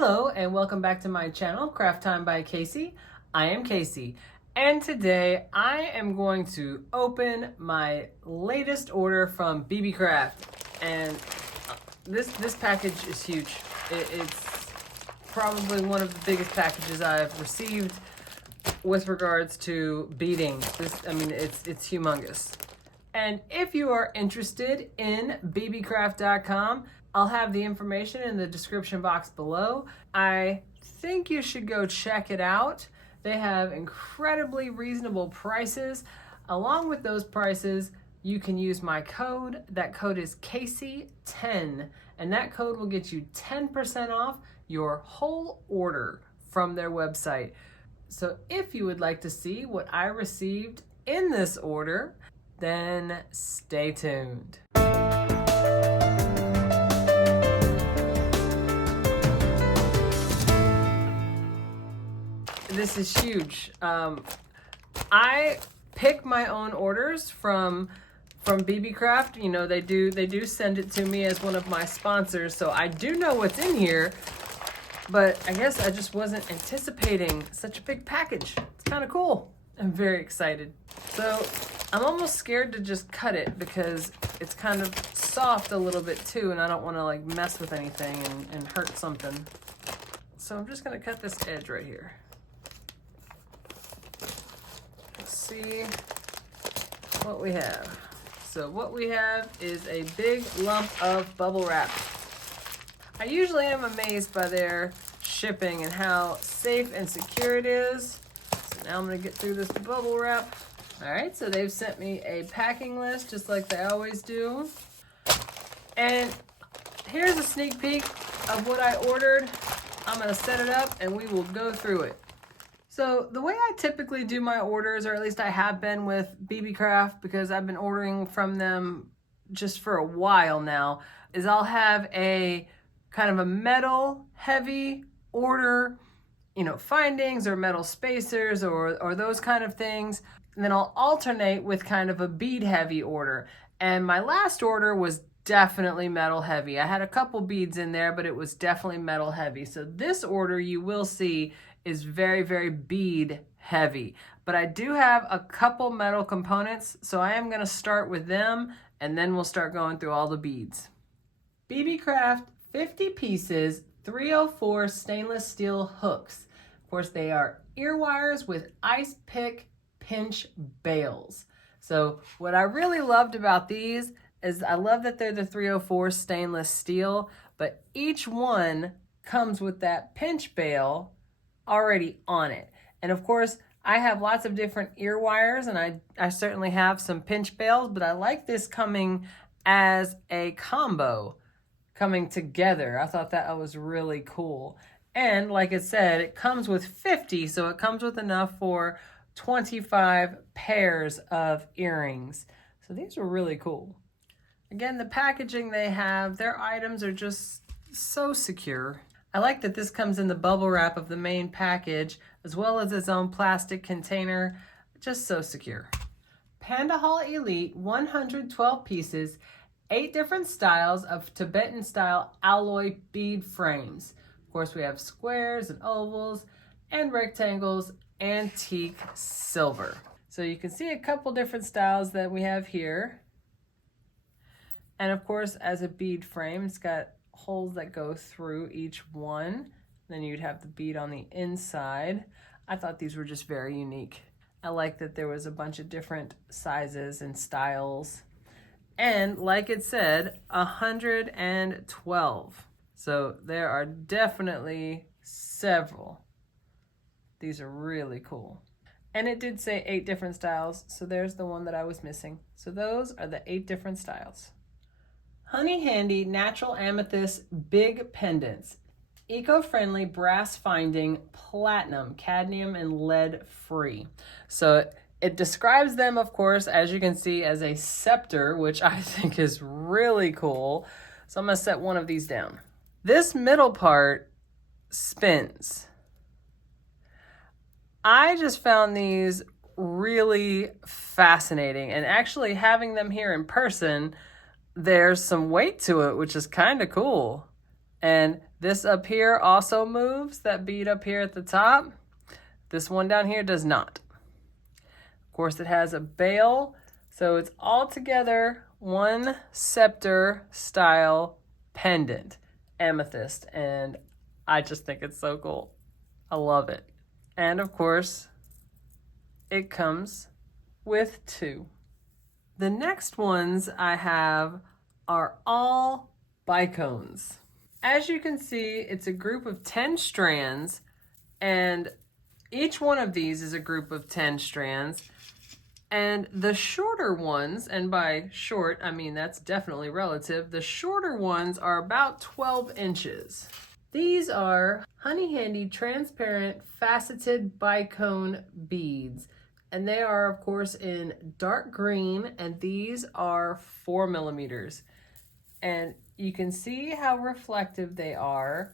Hello and welcome back to my channel, Craft Time by Casey. I am Casey, and today I am going to open my latest order from BB Craft. And this package is huge. It's probably one of the biggest packages I've received with regards to beading. It's humongous. And if you are interested in bbcraft.com, I'll have the information in the description box below. I think you should go check it out. They have incredibly reasonable prices. Along with those prices, you can use my code. That code is Casey10, and that code will get you 10% off your whole order from their website. So if you would like to see what I received in this order, then stay tuned. This is huge. I pick my own orders from BB Craft. You know, they do send it to me as one of my sponsors, so I do know what's in here, but I guess I just wasn't anticipating such a big package. It's kind of cool. I'm very excited. So I'm almost scared to just cut it because it's kind of soft a little bit too, and I don't want to like mess with anything and hurt something. So I'm just gonna cut this edge right here. See what we have. So what we have is a big lump of bubble wrap. I usually am amazed by their shipping and how safe and secure it is. So now I'm gonna get through this bubble wrap. All right, so they've sent me a packing list just like they always do. And here's a sneak peek of what I ordered. I'm gonna set it up and we will go through it. So the way I typically do my orders, or at least I have been with BB Craft because I've been ordering from them just for a while now, is I'll have a kind of a metal heavy order, you know, findings or metal spacers or those kind of things. And then I'll alternate with kind of a bead heavy order. And my last order was definitely metal heavy. I had a couple beads in there, but it was definitely metal heavy. So this order you will see is very, very bead heavy. But I do have a couple metal components, so I am gonna start with them and then we'll start going through all the beads. BB Craft 50 pieces, 304 stainless steel hooks. Of course, they are ear wires with ice pick pinch bails. So what I really loved about these is I love that they're the 304 stainless steel, but each one comes with that pinch bail already on it. And of course, I have lots of different ear wires, and I certainly have some pinch bails, but I like this coming as a combo, coming together. I thought that was really cool. And like it said, it comes with 50, so it comes with enough for 25 pairs of earrings. So these are really cool. Again, the packaging they have, their items are just so secure. I like that this comes in the bubble wrap of the main package, as well as its own plastic container. Just so secure. Pendant Elite 112 pieces, 8 different styles of Tibetan style alloy bead frames. Of course, we have squares and ovals and rectangles, antique silver. So you can see a couple different styles that we have here. And of course, as a bead frame, it's got holes that go through each one. Then you'd have the bead on the inside. I thought these were just very unique. I like that there was a bunch of different sizes and styles. And like it said, 112. So there are definitely several. These are really cool. And it did say 8 different styles, so there's the one that I was missing. So those are the 8 different styles. Honey Handy Natural Amethyst Big Pendants. Eco-friendly brass finding, platinum, cadmium, and lead free. So it describes them, of course, as you can see, as a scepter, which I think is really cool. So I'm gonna set one of these down. This middle part spins. I just found these really fascinating, and actually having them here in person, there's some weight to it, which is kind of cool. And This up here also moves, that bead up here at the top. This one down here does not. Of course, it has a bail, so it's all together one Sceptre style pendant, Amethyst, and I just think it's so cool. I love it. And of course, it comes with two. The next ones I have are all Bicones. As you can see, it's a group of 10 strands, and each one of these is a group of 10 strands. And the shorter ones, and by short, I mean that's definitely relative, the shorter ones are about 12 inches. These are Honey Handy transparent faceted bicone beads. And they are, of course, in dark green, and these are 4 millimeters. And you can see how reflective they are.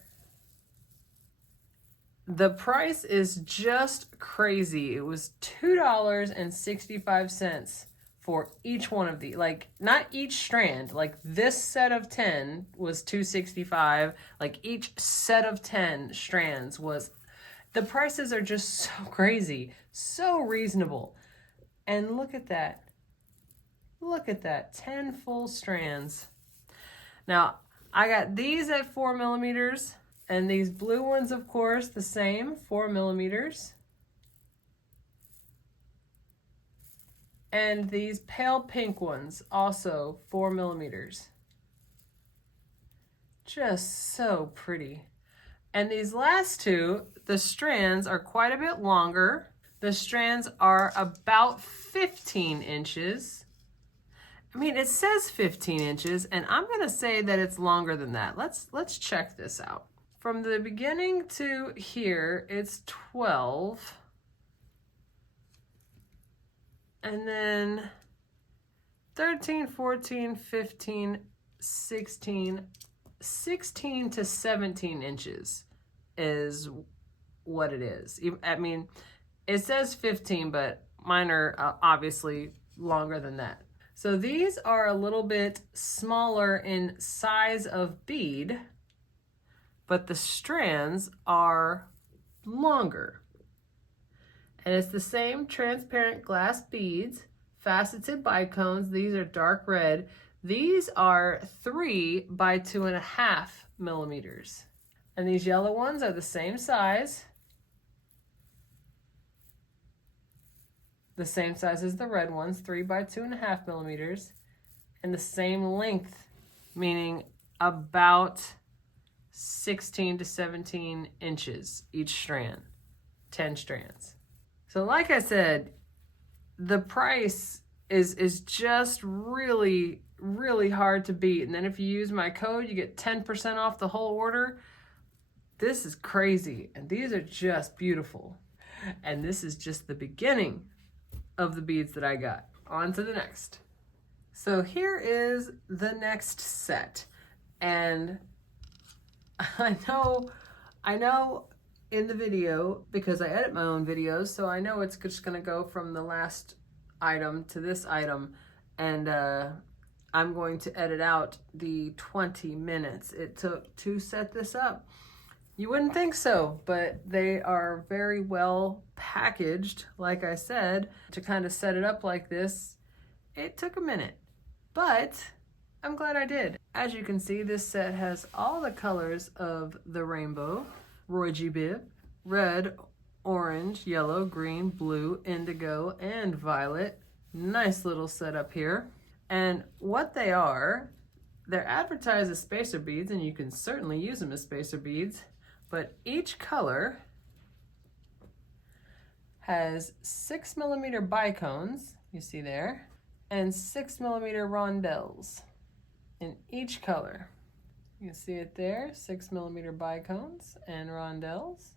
The price is just crazy. It was $2.65 for each one of these. Like, not each strand. Like, this set of 10 was $2.65. Like, each set of 10 strands was... The prices are just so crazy. So reasonable. And look at that. Look at that. 10 full strands. Now, I got these at 4 millimeters, and these blue ones, of course, the same, 4 millimeters. And these pale pink ones, also 4 millimeters. Just so pretty. And these last two, the strands are quite a bit longer. The strands are about 15 inches. I mean, it says 15 inches, and I'm gonna say that it's longer than that. Let's check this out. From the beginning to here, it's 12. And then 13, 14, 15, 16 to 17 inches is what it is. I mean, it says 15, but mine are obviously longer than that. So these are a little bit smaller in size of bead, but the strands are longer. And it's the same transparent glass beads, faceted bicones. These are dark red. These are 3 by 2.5 millimeters. And these yellow ones are the same size. The same size as the red ones, 3 by 2.5 millimeters. And the same length, meaning about 16 to 17 inches each strand, 10 strands. So like I said, the price is just really, really hard to beat. And then if you use my code, you get 10% off the whole order. This is crazy. And these are just beautiful. And this is just the beginning of the beads that I got. On to the next. So here is the next set. And I know in the video, because I edit my own videos, so I know it's just gonna go from the last item to this item, and I'm going to edit out the 20 minutes it took to set this up. You wouldn't think so, but they are very well packaged. Like I said, to kind of set it up like this, it took a minute, but I'm glad I did. As you can see, this set has all the colors of the rainbow, Roy G. Biv, red, orange, yellow, green, blue, indigo, and violet. Nice little setup here. And what they are, they're advertised as spacer beads, and you can certainly use them as spacer beads, but each color has 6 millimeter bicones, you see there, and 6 millimeter rondelles in each color. You can see it there, 6 millimeter bicones and rondelles.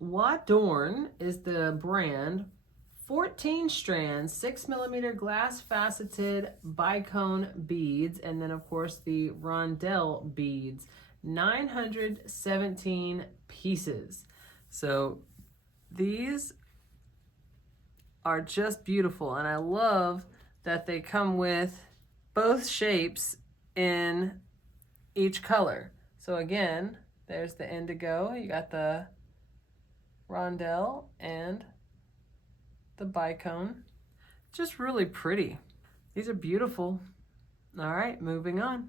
Wadorn is the brand. 14 strands, 6 millimeter glass faceted bicone beads, and then of course the rondelle beads. 917 pieces. So these are just beautiful, and I love that they come with both shapes in each color. So again, There's the indigo. You got the Rondelle and the Bicone. Just really pretty. These are beautiful. All right, moving on.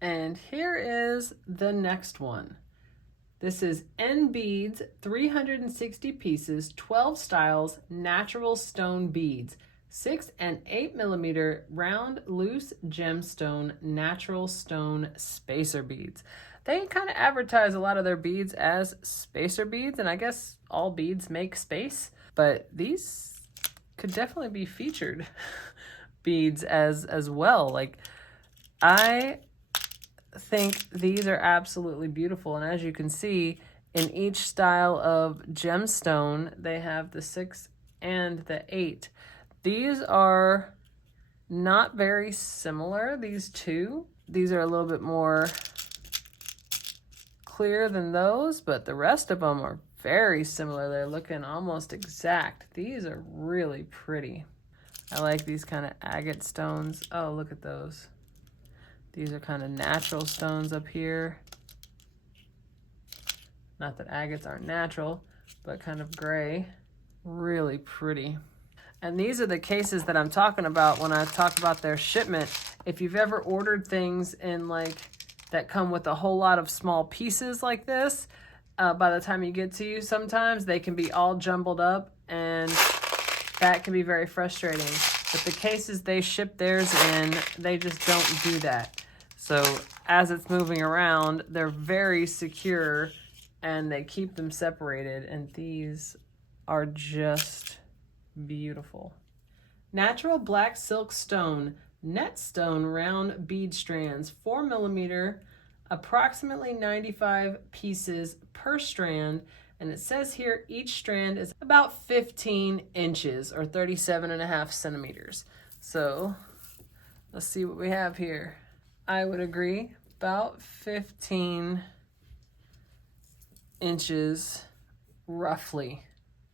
And here is the next one. This is N Beads, 360 pieces, 12 styles, natural stone beads, 6 and 8 millimeter round loose gemstone natural stone spacer beads. They kind of advertise a lot of their beads as spacer beads, and I guess all beads make space, but these could definitely be featured beads as well. Like, I think these are absolutely beautiful, and as you can see, in each style of gemstone, they have the 6 and the 8. These are not very similar, these two. These are a little bit more clear than those, but the rest of them are very similar. They're looking almost exact. These are really pretty. I like these kind of agate stones. Oh, look at those. These are kind of natural stones up here. Not that agates aren't natural, but kind of gray. Really pretty. And these are the cases that I'm talking about when I talk about their shipment. If you've ever ordered things in like that come with a whole lot of small pieces like this, by the time you get to you, sometimes they can be all jumbled up, and that can be very frustrating. But the cases they ship theirs in, they just don't do that. So as it's moving around, they're very secure and they keep them separated, and these are just beautiful. Natural black silk stone, net stone round bead strands, 4 millimeter, approximately 95 pieces per strand, and it says here each strand is about 15 inches or 37.5 centimeters. So let's see what we have here. I would agree, about 15 inches roughly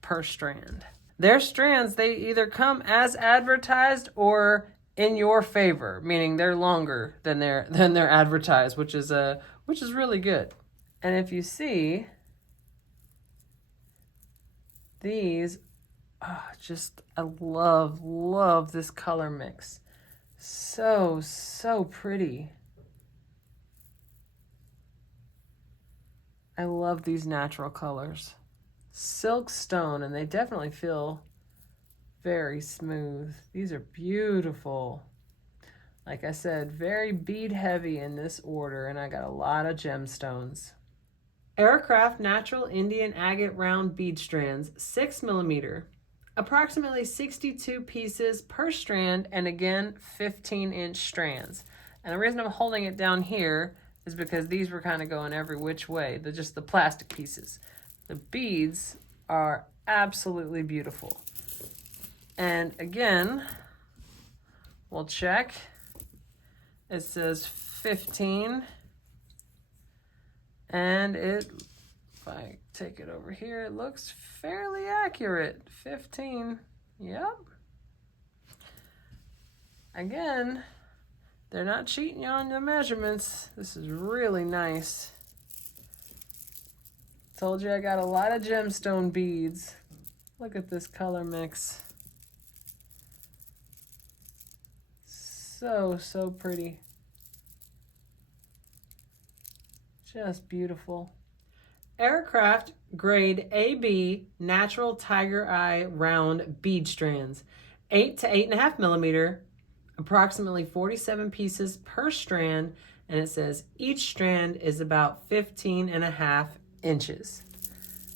per strand. Their strands, they either come as advertised or in your favor, meaning they're longer than they're advertised, which is really good. And if you see these, I love this color mix. So pretty. I love these natural colors. Silk stone, and they definitely feel very smooth. These are beautiful. Like I said, very bead heavy in this order, and I got a lot of gemstones. Aircraft natural Indian agate round bead strands, 6 millimeter. Approximately 62 pieces per strand, and again 15-inch strands. And the reason I'm holding it down here is because these were kind of going every which way. They're just the plastic pieces. The beads are absolutely beautiful. And again, we'll check. It says 15, and if I take it over here, it looks fairly accurate. 15, yep. Again, they're not cheating you on the measurements. This is really nice. Told you I got a lot of gemstone beads. Look at this color mix. So pretty. Just beautiful. Aircraft grade AB natural tiger eye round bead strands, 8 to 8.5 millimeter, approximately 47 pieces per strand, and it says each strand is about 15.5 inches.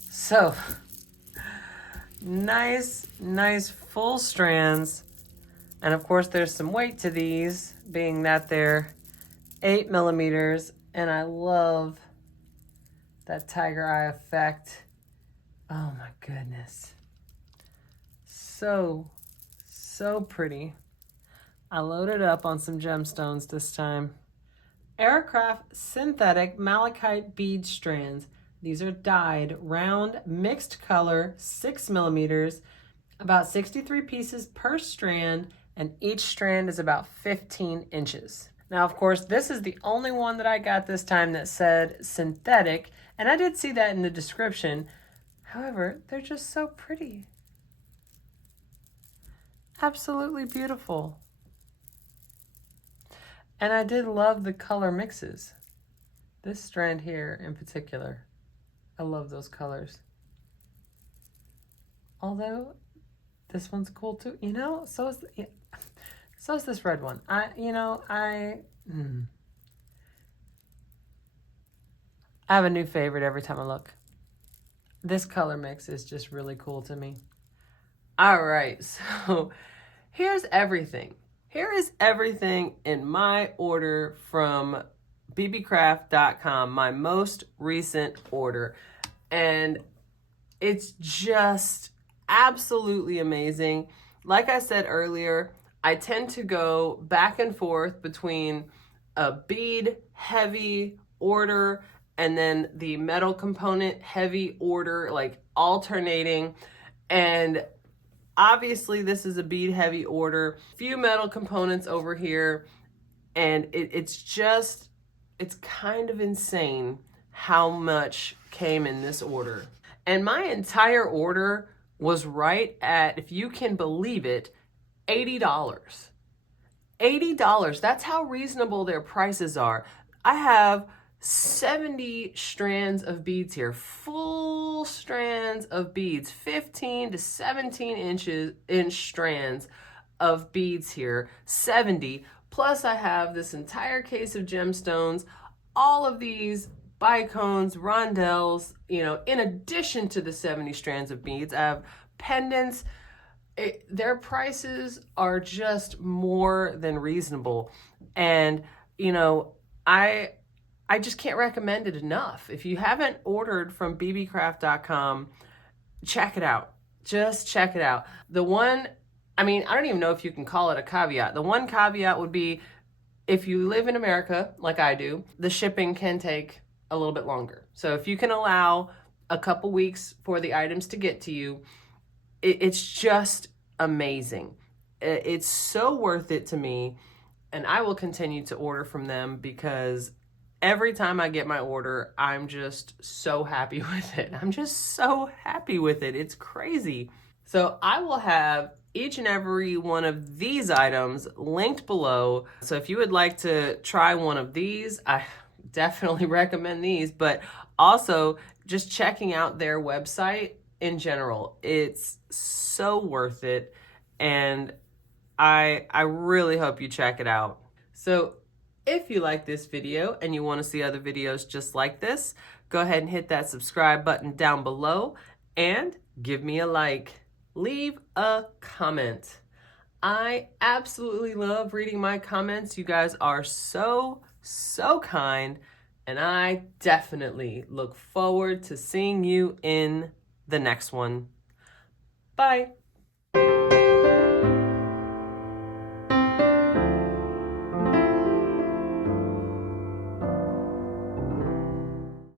So nice full strands. And of course there's some weight to these, being that they're 8 millimeters, and I love that tiger eye effect. Oh my goodness. So pretty. I loaded up on some gemstones this time. Aircraft synthetic malachite bead strands. These are dyed, round, mixed color, 6 millimeters, about 63 pieces per strand, and each strand is about 15 inches. Now, of course, this is the only one that I got this time that said synthetic, and I did see that in the description. However, they're just so pretty. Absolutely beautiful. And I did love the color mixes. This strand here in particular. I love those colors. Although, this one's cool too. You know, so is this red one. I have a new favorite every time I look. This color mix is just really cool to me. All right, so here's everything. Here is everything in my order from bbcraft.com, my most recent order. And it's just absolutely amazing. Like I said earlier, I tend to go back and forth between a bead heavy order and then the metal component heavy order, like alternating. And obviously this is a bead heavy order, few metal components over here. And it's kind of insane how much came in this order. And my entire order was right at, if you can believe it, $80. $80. That's how reasonable their prices are. I have 70 strands of beads here, full strands of beads, 15 to 17 inch strands of beads here, 70. Plus I have this entire case of gemstones, all of these Bicones, Rondelles, you know, in addition to the 70 strands of beads. I have pendants. Their prices are just more than reasonable. And, you know, I just can't recommend it enough. If you haven't ordered from bbcraft.com, check it out. Just check it out. The one, I mean, I don't even know if you can call it a caveat. The one caveat would be, if you live in America, like I do, the shipping can take a little bit longer. So if you can allow a couple weeks for the items to get to you, it's just amazing. It's so worth it to me, and I will continue to order from them because every time I get my order, I'm just so happy with it. I'm just so happy with it. It's crazy. So I will have each and every one of these items linked below. So if you would like to try one of these, I definitely recommend these, but also just checking out their website in general. It's so worth it, and I really hope you check it out. So if you like this video and you want to see other videos just like this, go ahead and hit that subscribe button down below and give me a like. Leave a comment. I absolutely love reading my comments. You guys are so kind, and I definitely look forward to seeing you in the next one. Bye.